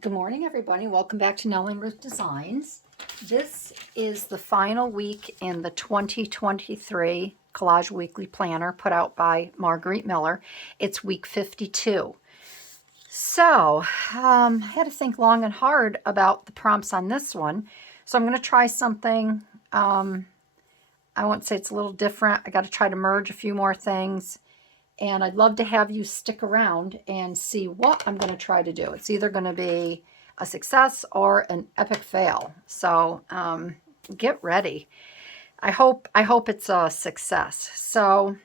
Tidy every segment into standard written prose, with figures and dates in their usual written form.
Good morning, everybody. Welcome back to Nell and Ruth Designs. This is the final week in the 2023 Collage Weekly Planner put out by Margarete Miller. It's week 52. So I had to think long and hard about the prompts on this one. So I'm going to try something. I won't say it's a little different. I got to try to merge a few more things. And I'd love to have you stick around and see what I'm going to try to do. It's either going to be a success or an epic fail. So get ready. I hope it's a success. So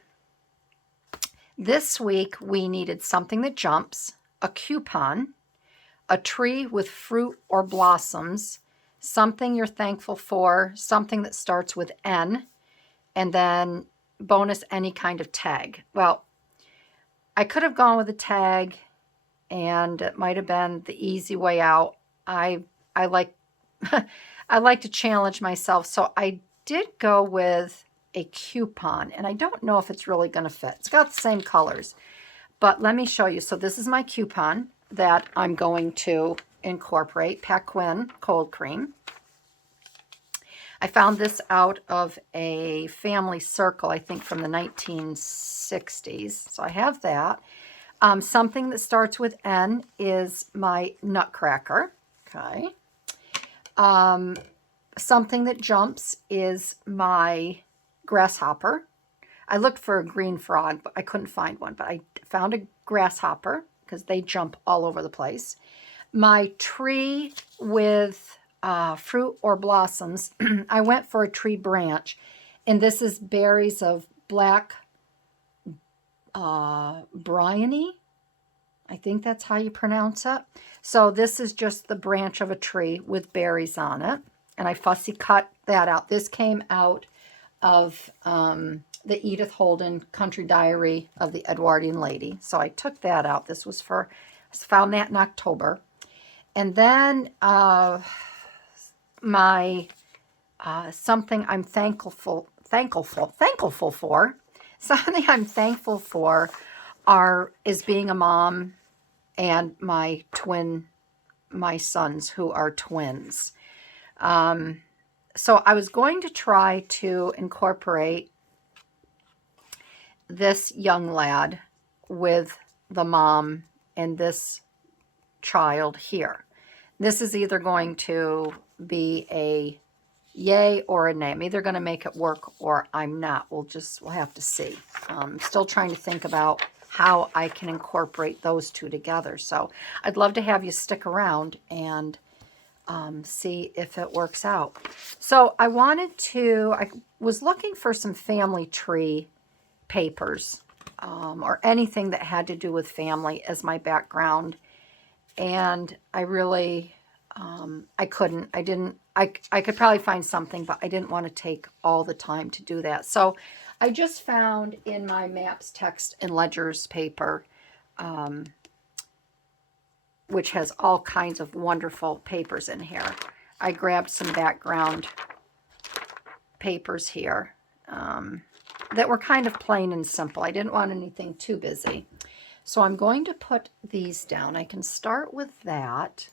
this week we needed something that jumps, a coupon, a tree with fruit or blossoms, something you're thankful for, something that starts with N, and then bonus any kind of tag. Well, I could have gone with a tag, and it might have been the easy way out. I like I like to challenge myself, so I did go with a coupon, and I don't know if it's really going to fit. It's got the same colors, but let me show you. So this is my coupon that I'm going to incorporate, Paquin Cold Cream. I found this out of a family circle, I think from the 1960s. So I have that. Something that starts with N is my Nutcracker. Okay. Something that jumps is my Grasshopper. I looked for a green frog, but I couldn't find one. But I found a Grasshopper because they jump all over the place. My tree with fruit or blossoms, I went for a tree branch, and this is berries of black bryony. I think that's how you pronounce it. So this is just the branch of a tree with berries on it, and I fussy cut that out. This came out of the Edith Holden Country Diary of the Edwardian Lady. So I took that out. This was I found that in October. And then my something I'm thankful for. Something I'm thankful for is being a mom and my sons who are twins. So I was going to try to incorporate this young lad with the mom and this child here. This is either going to be a yay or a nay. I'm either going to make it work or I'm not. We'll have to see. I'm still trying to think about how I can incorporate those two together. So I'd love to have you stick around and see if it works out. So I was looking for some family tree papers or anything that had to do with family as my background. And I really, I could probably find something, but I didn't want to take all the time to do that. So I just found in my Maps, Text, and Ledgers paper, which has all kinds of wonderful papers in here. I grabbed some background papers here that were kind of plain and simple. I didn't want anything too busy. So I'm going to put these down. I can start with that.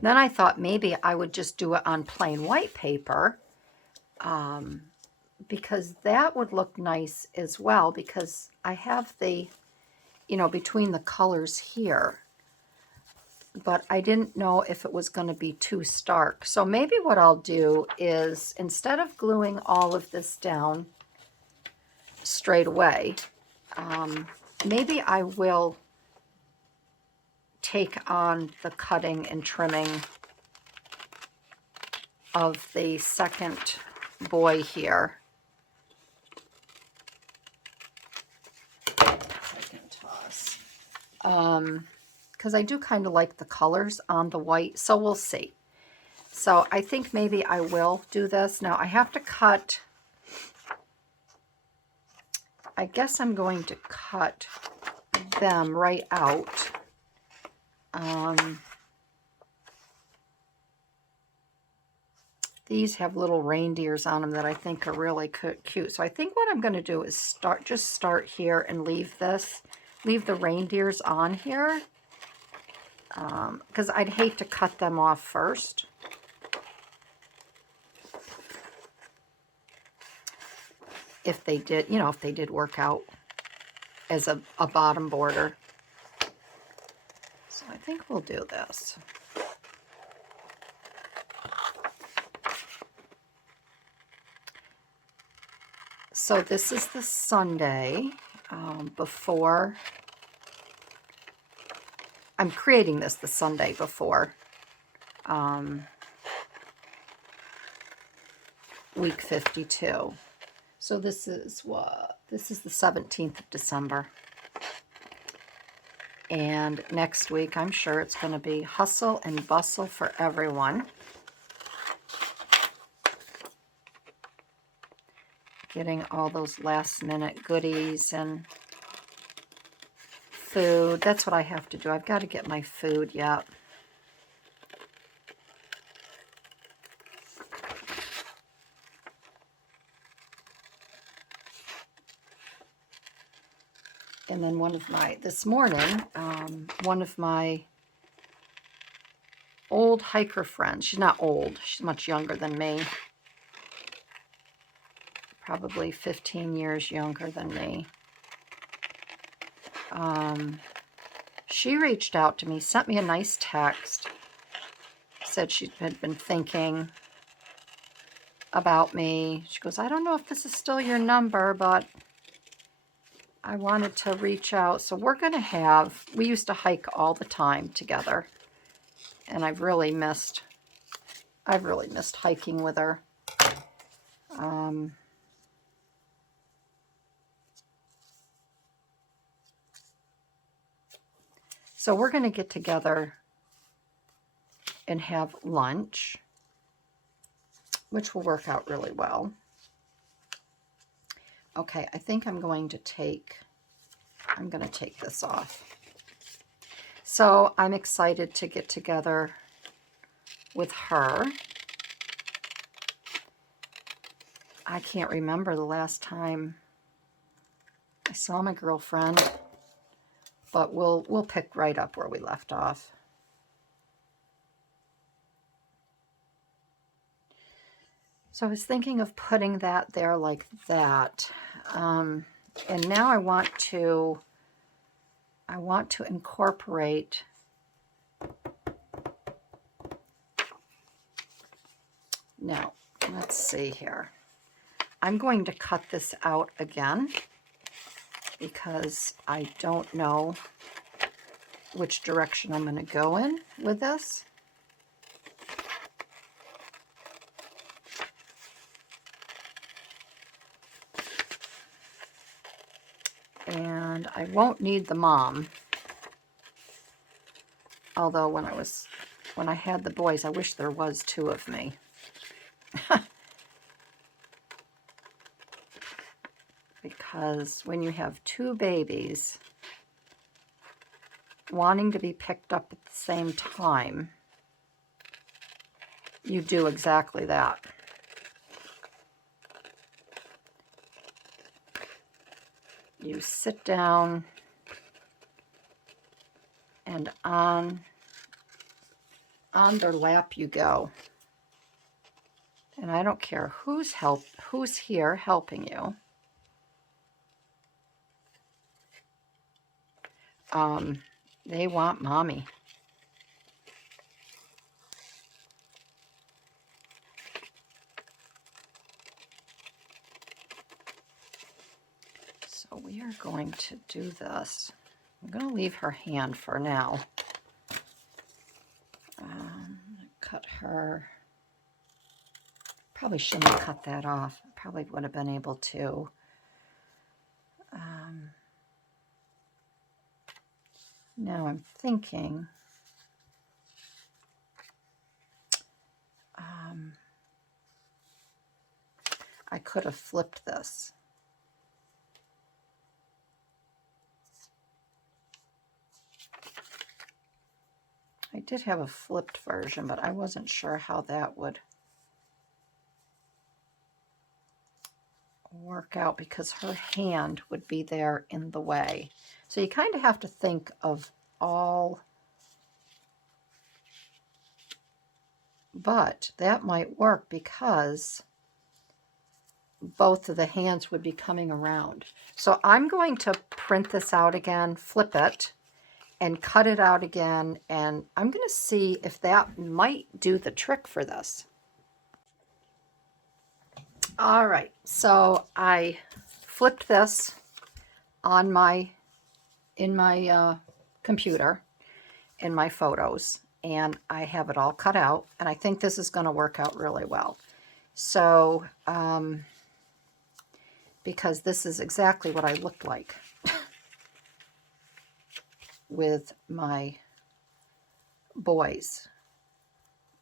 Then I thought maybe I would just do it on plain white paper because that would look nice as well, because I have the, between the colors here. But I didn't know if it was going to be too stark. So maybe what I'll do is, instead of gluing all of this down straight away, maybe I will take on the cutting and trimming of the second boy here. Second toss. Because I do kind of like the colors on the white, so we'll see. So I think maybe I will do this. Now I have to cut, I guess I'm going to cut them right out. These have little reindeers on them that I think are really cute. So I think what I'm going to do is start here and leave the reindeers on here. because I'd hate to cut them off first. If they did, you know, if they did work out as a bottom border. So I think we'll do this. So this is the Sunday before. I'm creating this the Sunday before week 52. So this is what? This is the 17th of December. And next week, I'm sure it's going to be hustle and bustle for everyone. Getting all those last minute goodies and food. That's what I have to do. I've got to get my food yet. And then this morning, one of my old hiker friends, she's not old, she's much younger than me, probably 15 years younger than me. She reached out to me, sent me a nice text, said she had been thinking about me. She goes, I don't know if this is still your number, but I wanted to reach out. So we used to hike all the time together. And I've really missed hiking with her. So we're going to get together and have lunch, which will work out really well. Okay, I think I'm going to take this off. So I'm excited to get together with her. I can't remember the last time I saw my girlfriend, but we'll pick right up where we left off. So I was thinking of putting that there like that. And now I want to incorporate now. Let's see here. I'm going to cut this out again because I don't know which direction I'm going to go in with this. And I won't need the mom. Although when I had the boys, I wish there was two of me. Because when you have two babies wanting to be picked up at the same time, you do exactly that. You sit down and on their lap you go. And I don't care who's here helping you. They want mommy. So we are going to do this. I'm going to leave her hand for now. Cut her. Probably shouldn't have cut that off. Probably would have been able to. Now I'm thinking. I could have flipped this. I did have a flipped version, but I wasn't sure how that would work out because her hand would be there in the way. So you kind of have to think of all but that might work because both of the hands would be coming around. So I'm going to print this out again, flip it, and cut it out again, and I'm going to see if that might do the trick for this. All right, so I flipped this on in my computer, in my photos, and I have it all cut out, and I think this is going to work out really well. So, because this is exactly what I looked like with my boys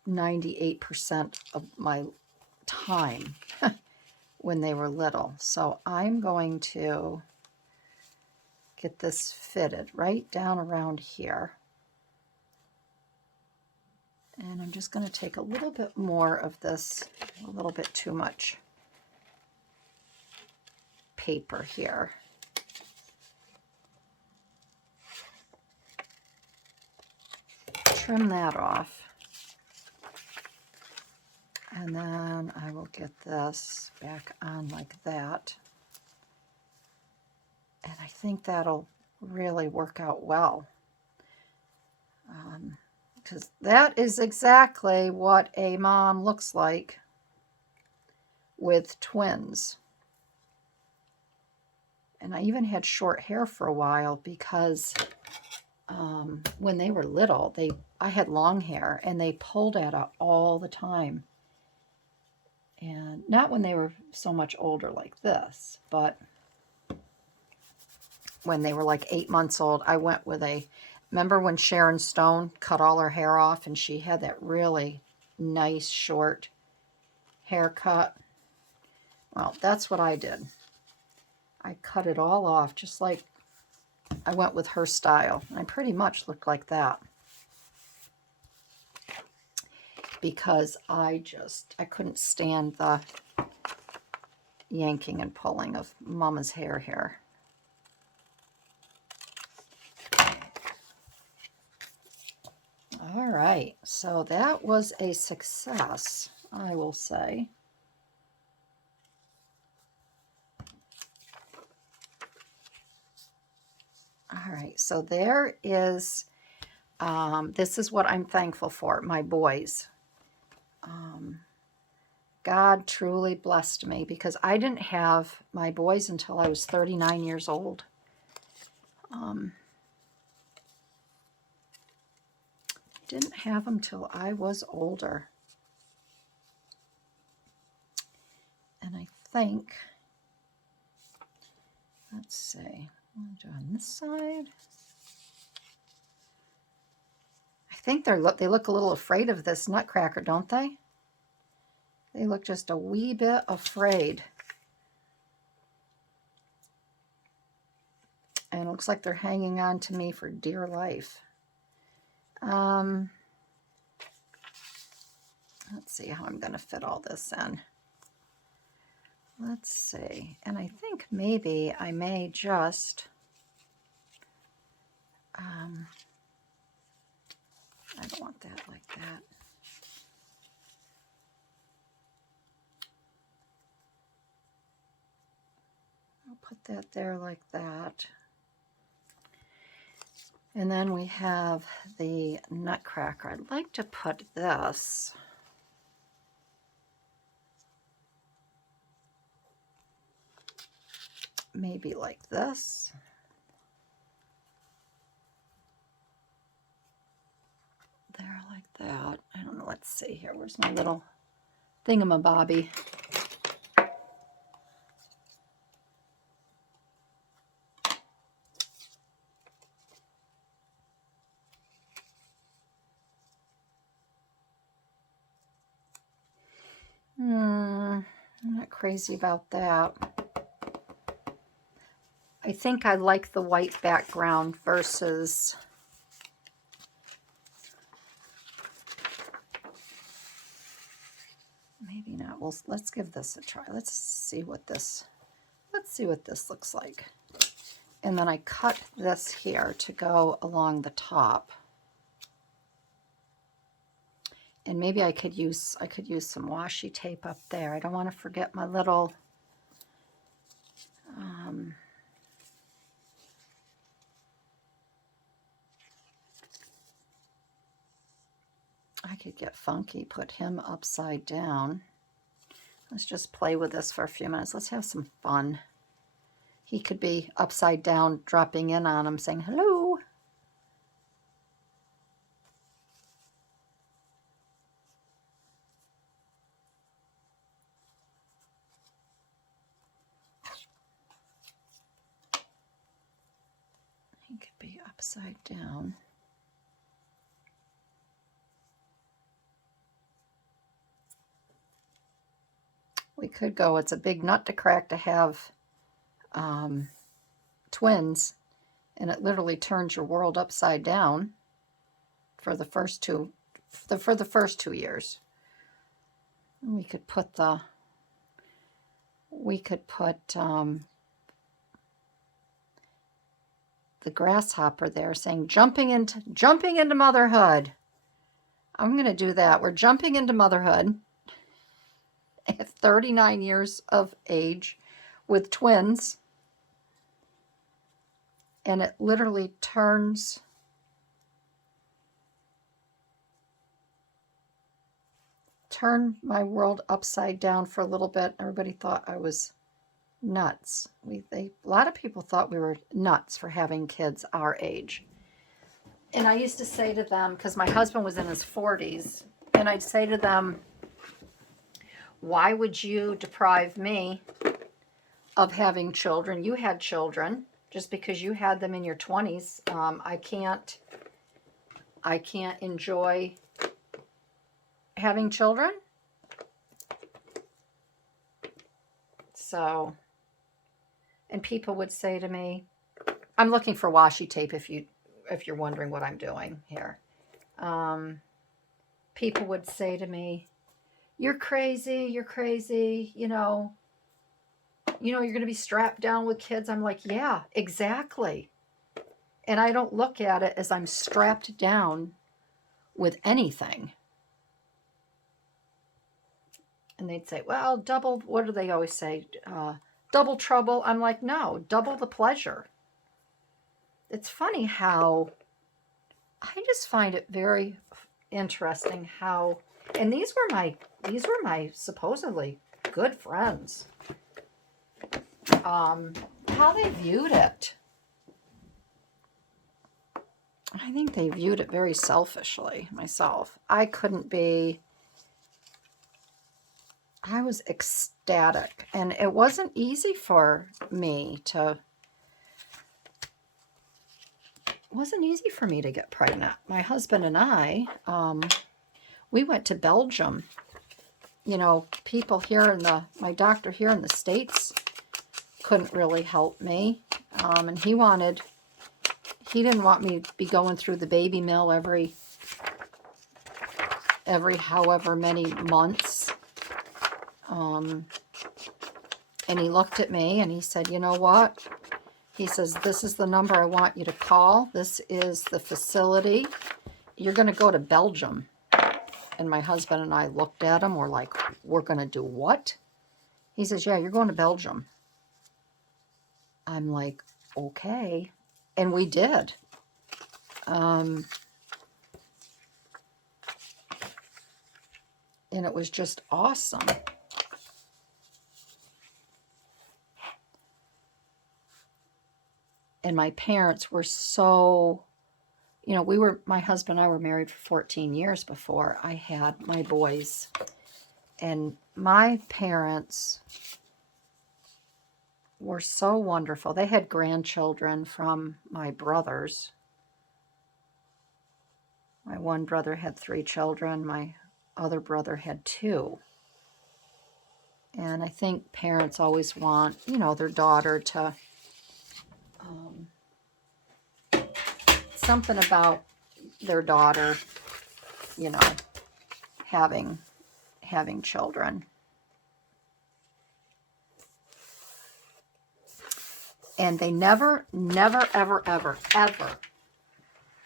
98% of my time when they were little. So I'm going to get this fitted right down around here. And I'm just going to take a little bit more of this, a little bit too much paper here. Trim that off. And then I will get this back on like that. And I think that'll really work out well. Because that is exactly what a mom looks like with twins. And I even had short hair for a while because when they were little, I had long hair and they pulled at it all the time. And not when they were so much older like this, but when they were like 8 months old, I went with remember when Sharon Stone cut all her hair off and she had that really nice short haircut? Well, that's what I did. I cut it all off just like I went with her style. I pretty much looked like that. Because I couldn't stand the yanking and pulling of Mama's hair here. All right, so that was a success, I will say. All right, so there is, this is what I'm thankful for, my boys. God truly blessed me because I didn't have my boys until I was 39 years old. Didn't have them till I was older. And I think, let's see, I'll do on this side. I think they look a little afraid of this nutcracker, don't they? They look just a wee bit afraid. And it looks like they're hanging on to me for dear life. Let's see how I'm going to fit all this in. Let's see. And I think maybe I may just... I don't want that like that. I'll put that there like that. And then we have the nutcracker. I'd like to put this maybe like this. There like that. I don't know. Let's see here. Where's my little thingamabobby? I'm not crazy about that. I think I like the white background versus maybe not. Well, let's give this a try. Let's see what this looks like. And then I cut this here to go along the top. And maybe I could use some washi tape up there. I don't want to forget my little I could get funky, put him upside down. Let's just play with this for a few minutes. Let's have some fun. He could be upside down, dropping in on him, saying hello. He could be upside down. We could go, it's a big nut to crack to have twins, and it literally turns your world upside down for the first 2 years. We could put the grasshopper there saying jumping into motherhood. I'm going to do that. We're jumping into motherhood at 39 years of age with twins, and it literally turned my world upside down for a little bit. Everybody thought I was nuts. A lot of people thought we were nuts for having kids our age. And I used to say to them, because my husband was in his 40s, and I'd say to them, why would you deprive me of having children? You had children. Just because you had them in your 20s, I can't enjoy having children. So, and people would say to me, I'm looking for washi tape if you're wondering what I'm doing here. People would say to me, you're crazy, you know, you're going to be strapped down with kids. I'm like, yeah, exactly. And I don't look at it as I'm strapped down with anything. And they'd say, well, double, what do they always say? Double trouble. I'm like, no, double the pleasure. It's funny how, I just find it very interesting how, and these were my supposedly good friends. How they viewed it. I think they viewed it very selfishly, myself. I was ecstatic, and it wasn't easy for me to get pregnant. My husband and I, we went to Belgium. You know, people here my doctor here in the States couldn't really help me. And he didn't want me to be going through the baby mill every however many months. And he looked at me and he said, you know what? He says, this is the number I want you to call. This is the facility. You're going to go to Belgium. And my husband and I looked at him. We're like, we're going to do what? He says, yeah, you're going to Belgium. I'm like, okay. And we did. And it was just awesome. And my parents were so, you know, my husband and I were married for 14 years before I had my boys. And my parents were so wonderful. They had grandchildren from my brothers. My one brother had 3 children. My other brother had 2. And I think parents always want, you know, their daughter to, something about their daughter, you know, having children. And they never, ever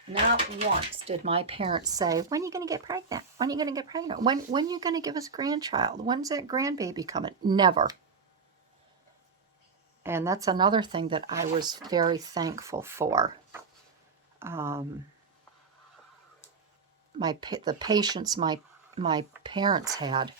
Not once did my parents say, when are you going to get pregnant? When are you going to get pregnant? When are you going to give us a grandchild? When's that grandbaby coming? Never. And that's another thing that I was very thankful for. The patience my parents had.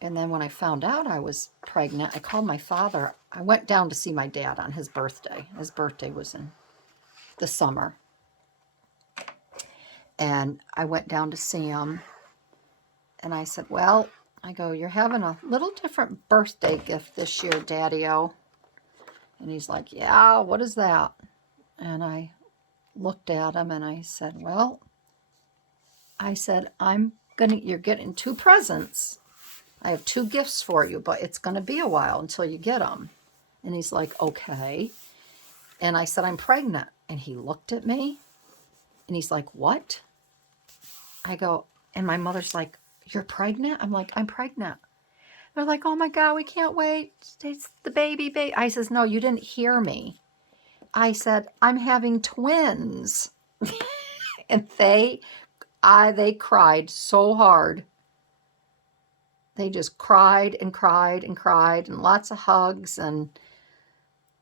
And then when I found out I was pregnant, I called my father. I went down to see my dad on his birthday. His birthday was in the summer. And I went down to see him. And I said, well, I go, you're having a little different birthday gift this year, Daddy-o. And he's like, yeah, what is that? And I looked at him and I said, well, you're getting 2 presents. I have 2 gifts for you, but it's going to be a while until you get them. And he's like, okay. And I said, I'm pregnant. And he looked at me and he's like, what? I go, and my mother's like, you're pregnant? I'm like, I'm pregnant. They're like, oh my God, we can't wait. It's the baby. I says, no, you didn't hear me. I said, I'm having twins. And they cried so hard. They just cried and cried and cried, and lots of hugs. And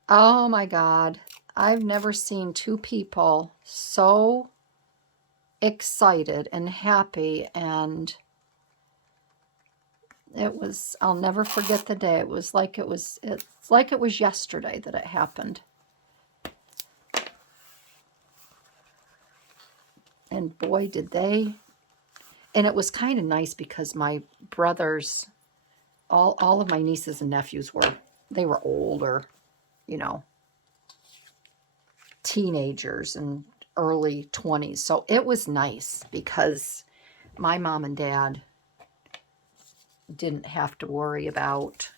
oh my God, I've never seen 2 people so excited and happy. And I'll never forget the day. It's like it was yesterday that it happened. And boy, did they. And it was kind of nice because my brothers, all of my nieces and nephews they were older, teenagers and early 20s. So it was nice because my mom and dad didn't have to worry about,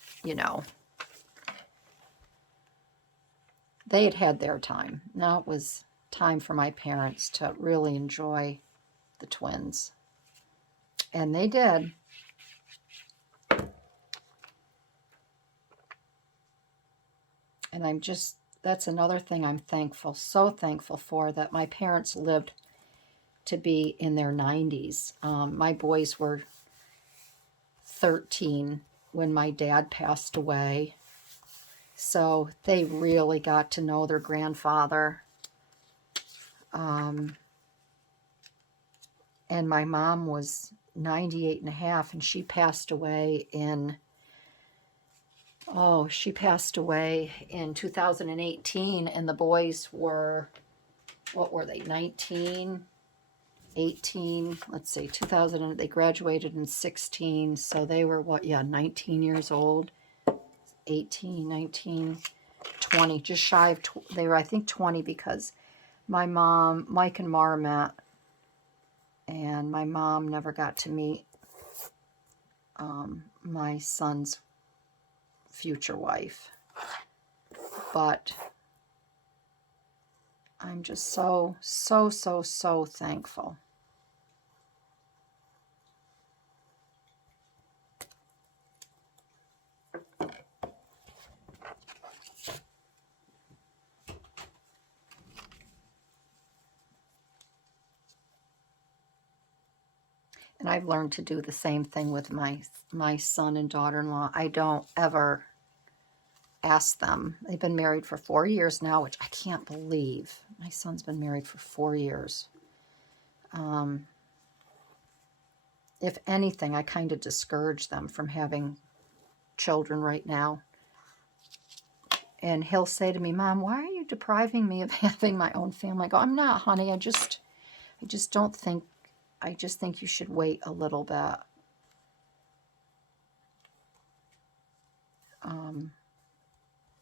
they had their time. Now it was time for my parents to really enjoy the twins. And they did. And that's another thing I'm so thankful for, that my parents lived to be in their 90s. My boys were 13 when my dad passed away. So they really got to know their grandfather. And my mom was 98 and a half, and she passed away in 2018, and the boys were, what were they, 19, 18, let's see, 2000, they graduated in 16, so they were 19 years old, 18, 19, 20, just shy of, they were, I think, 20, because my mom, Mike and Mara met, and my mom never got to meet my son's future wife. But I'm just so thankful. And I've learned to do the same thing with my son and daughter-in-law. I don't ever ask them. They've been married for 4 years now, which I can't believe. My son's been married for 4 years. If anything, I kind of discourage them from having children right now. And he'll say to me, Mom, why are you depriving me of having my own family? I go, I'm not, honey. I just don't think, I just think you should wait a little bit.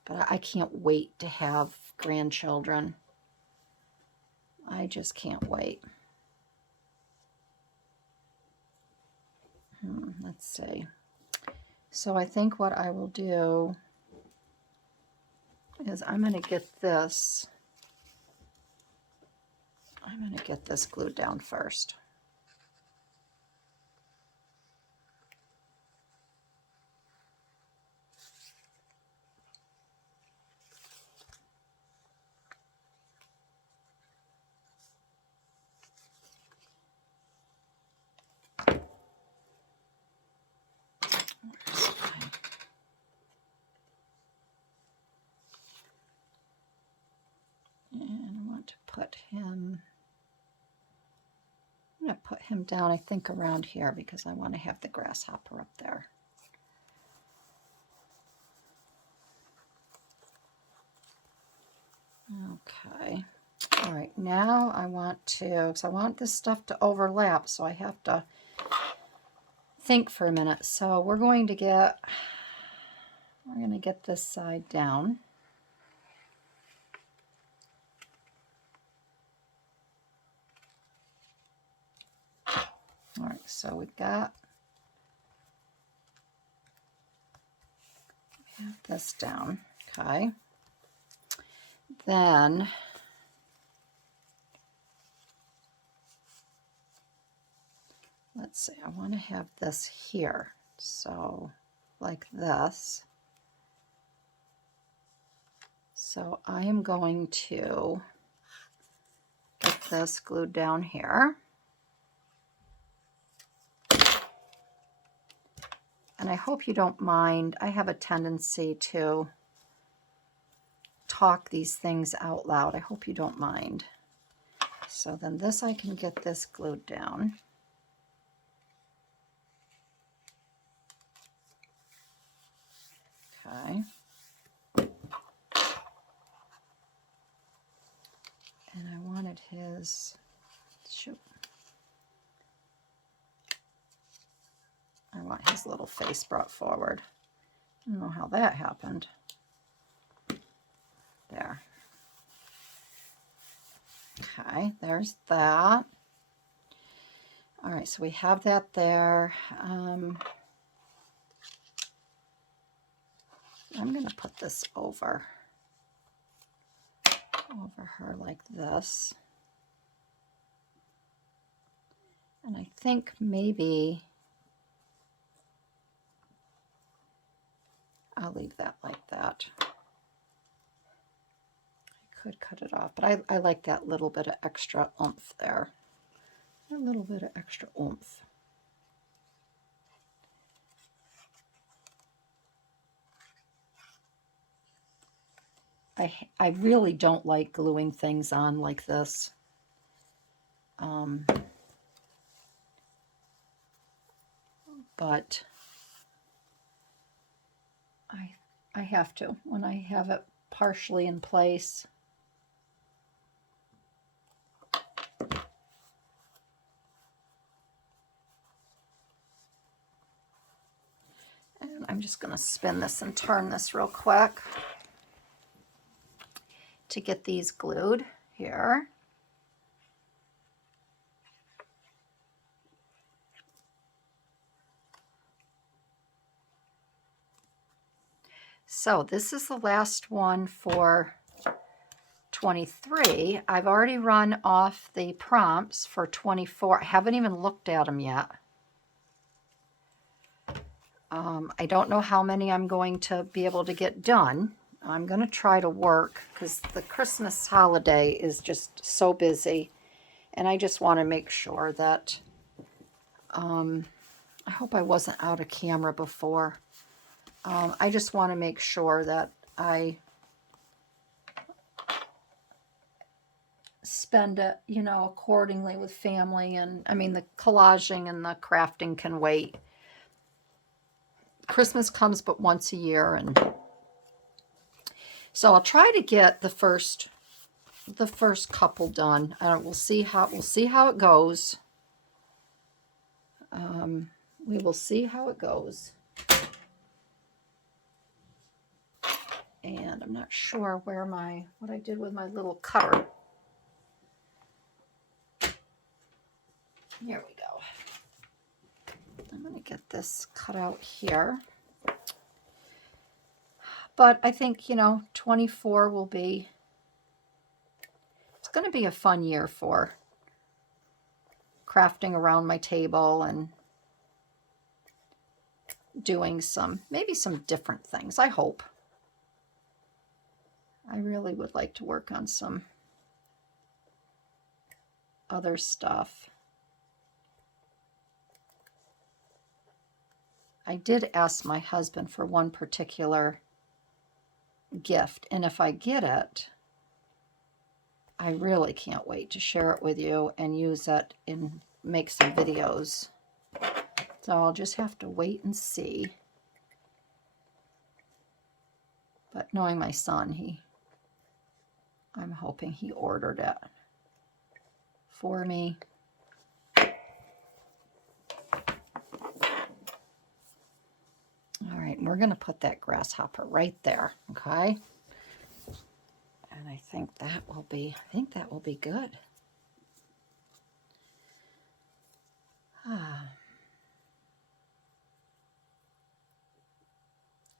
But I can't wait to have grandchildren. I just can't wait. Let's see. So I think what I will do is I'm going to get this. I'm going to get this glued down first. put him, I'm going to put him down, I think, around here because I want to have the grasshopper up there. Okay. All right, now I want to, because I want this stuff to overlap, so I have to think for a minute. So we're going to get this side down. All right, so we have this down, okay. Then let's see, I want to have this here, so like this. So I am going to get this glued down here. And I hope you don't mind. I have a tendency to talk these things out loud. I hope you don't mind. So then this, I can get this glued down. Okay. And I wanted his, shoot. I want his little face brought forward. I don't know how that happened. There. Okay, there's that. All right, so we have that there. I'm going to put this over her like this. And I think maybe I'll leave that like that. I could cut it off, but I like that little bit of extra oomph there. A little bit of extra oomph. I really don't like gluing things on like this. But I have to when I have it partially in place. And I'm just going to spin this and turn this real quick to get these glued here. So this is the last one for 23. I've already run off the prompts for 24. I haven't even looked at them yet. I don't know how many I'm going to be able to get done. I'm going to try to work because the Christmas holiday is just so busy. And I just want to make sure that, I hope I wasn't out of camera before. I just want to make sure that I spend it, you know, accordingly with family. And I mean, the collaging and the crafting can wait. Christmas comes but once a year, and so I'll try to get the first couple done. We'll see how it goes. We will see how it goes. And I'm not sure where what I did with my little cutter. Here we go. I'm going to get this cut out here. But I think, you know, 24 will be, it's going to be a fun year for crafting around my table and doing maybe some different things, I hope. I really would like to work on some other stuff. I did ask my husband for one particular gift, and if I get it, I really can't wait to share it with you and use it and make some videos. So I'll just have to wait and see. But knowing my son, I'm hoping he ordered it for me. All right, we're going to put that grasshopper right there, okay? And I think that will be good.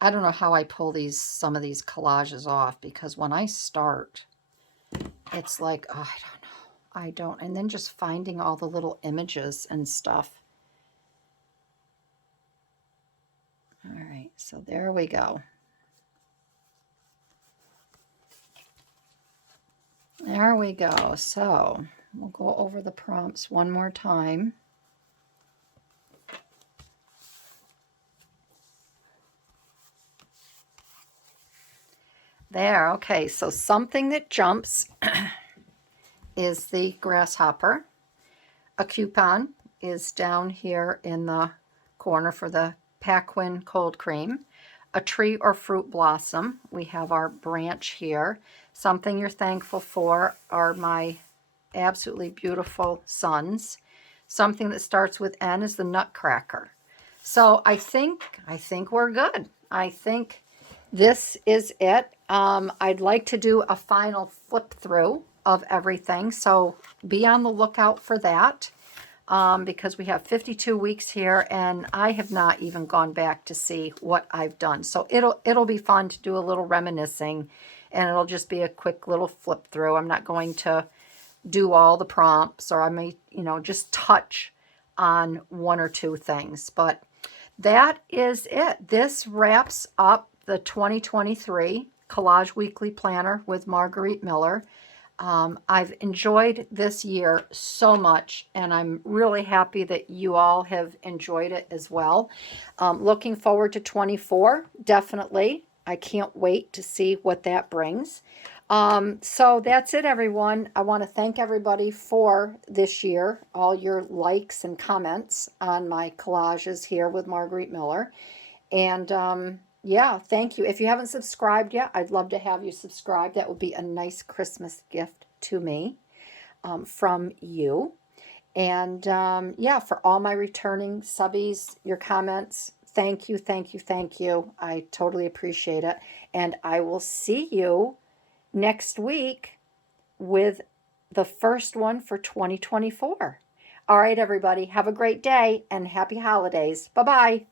I don't know how I pull some of these collages off, because when I start, it's like, oh, I don't. And then just finding all the little images and stuff. All right, so there we go. There we go. So we'll go over the prompts one more time. There, okay, so something that jumps is the grasshopper. A coupon is down here in the corner for the Paquin cold cream. A tree or fruit blossom. We have our branch here. Something you're thankful for are my absolutely beautiful sons. Something that starts with N is the nutcracker. So I think we're good. I think this is it. I'd like to do a final flip through of everything, so be on the lookout for that, because we have 52 weeks here, and I have not even gone back to see what I've done. So it'll be fun to do a little reminiscing, and it'll just be a quick little flip through. I'm not going to do all the prompts, or I may, just touch on one or two things, but that is it. This wraps up the 2023 Collage Weekly Planner with Margarete Miller. I've enjoyed this year so much, and I'm really happy that you all have enjoyed it as well. Looking forward to 24, definitely. I can't wait to see what that brings. So that's it, everyone. I want to thank everybody for this year, all your likes and comments on my collages here with Margarete Miller. And yeah, thank you. If you haven't subscribed yet, I'd love to have you subscribe. That would be a nice Christmas gift to me from you. And yeah, for all my returning subbies, your comments, thank you, thank you, thank you. I totally appreciate it. And I will see you next week with the first one for 2024. All right, everybody, have a great day and happy holidays. Bye-bye.